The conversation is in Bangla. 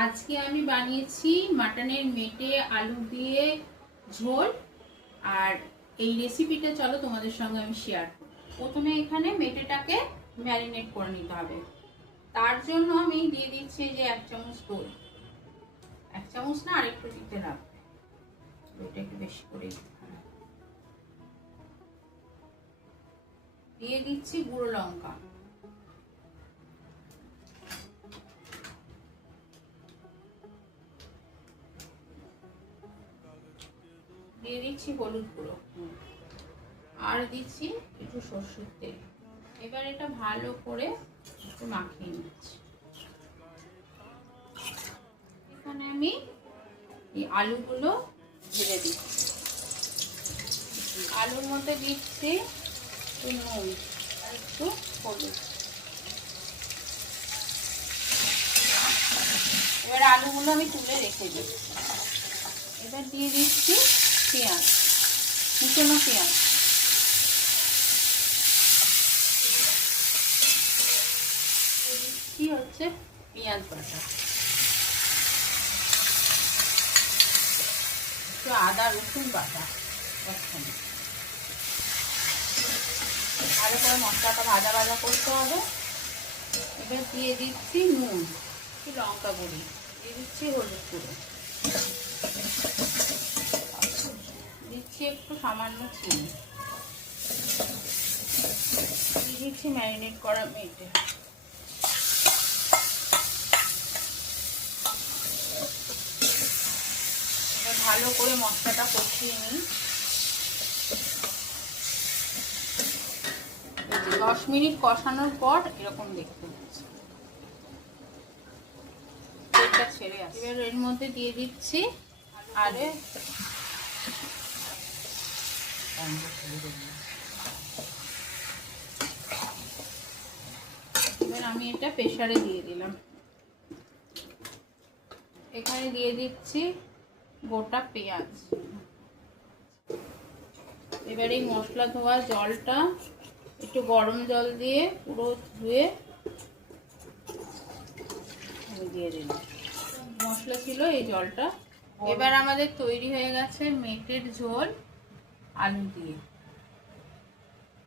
আজকে আমি বানিয়েছি মাটনের মেটে আলু দিয়ে ঝোল। আর এই রেসিপিটা চলো তোমাদের সঙ্গে আমি শেয়ার করি। প্রথমে এখানে মেটেটাকে ম্যারিনেট করে নিতে হবে। তার জন্য আমি দিয়ে দিচ্ছি যে 1 চামচ দই। 1 চামচ না, আরেকটু দিতে লাগবে, দইটা একটু বেশি করে দিয়ে দিচ্ছি। গুঁড়ো লঙ্কা, দিয়ে দিচ্ছি হলুদ গুঁড়ো, আর দিচ্ছি একটু সরষের তেল। এবার এটা ভালো করে একটু মাখিয়ে নিচ্ছি। এখানে আমি এই আলুগুলো ঢেলে দিচ্ছি। আলুর মধ্যে দিচ্ছি একটু নুন আর একটু হলুদ। এবার আলুগুলো আমি তুলে রেখে দিচ্ছি। এবার দিয়ে দিচ্ছি পেঁয়াজ, কুচনো পেঁয়াজ। দিচ্ছি হচ্ছে পেঁয়াজ বাটা, একটু আদা রসুন বাটা। ভালো করে মশলাটা ভাজা ভাজা করতে হবে। এবার দিয়ে দিচ্ছি নুন, একটু লঙ্কা গুঁড়ি, দিয়ে দিচ্ছি হলুদ গুঁড়ো, দিচ্ছি একটু সামান্য চিনি, দিয়ে দিচ্ছি ম্যারিনেট করা মেটে। এবার ভালো করে মশলাটা কষিয়ে নিই। 10 মিনিট কষানোর পর এরকম দেখতে হচ্ছে, তেলটা ছেড়ে আসে। এবার এর মধ্যে দিয়ে দিচ্ছি আলু। এবার আমি এটা প্রেসারে দিয়ে দিলাম। এখানে দিয়ে দিচ্ছি গোটা পেঁয়াজ। এবার এই মশলা ধোয়া জলটা একটু গরম জল দিয়ে পুরো ধুয়ে দিয়ে দিলাম। মশলা ছিল এই জলটা। এবার আমাদের তৈরি হয়ে গেছে মেটের ঝোল আলু দিয়ে।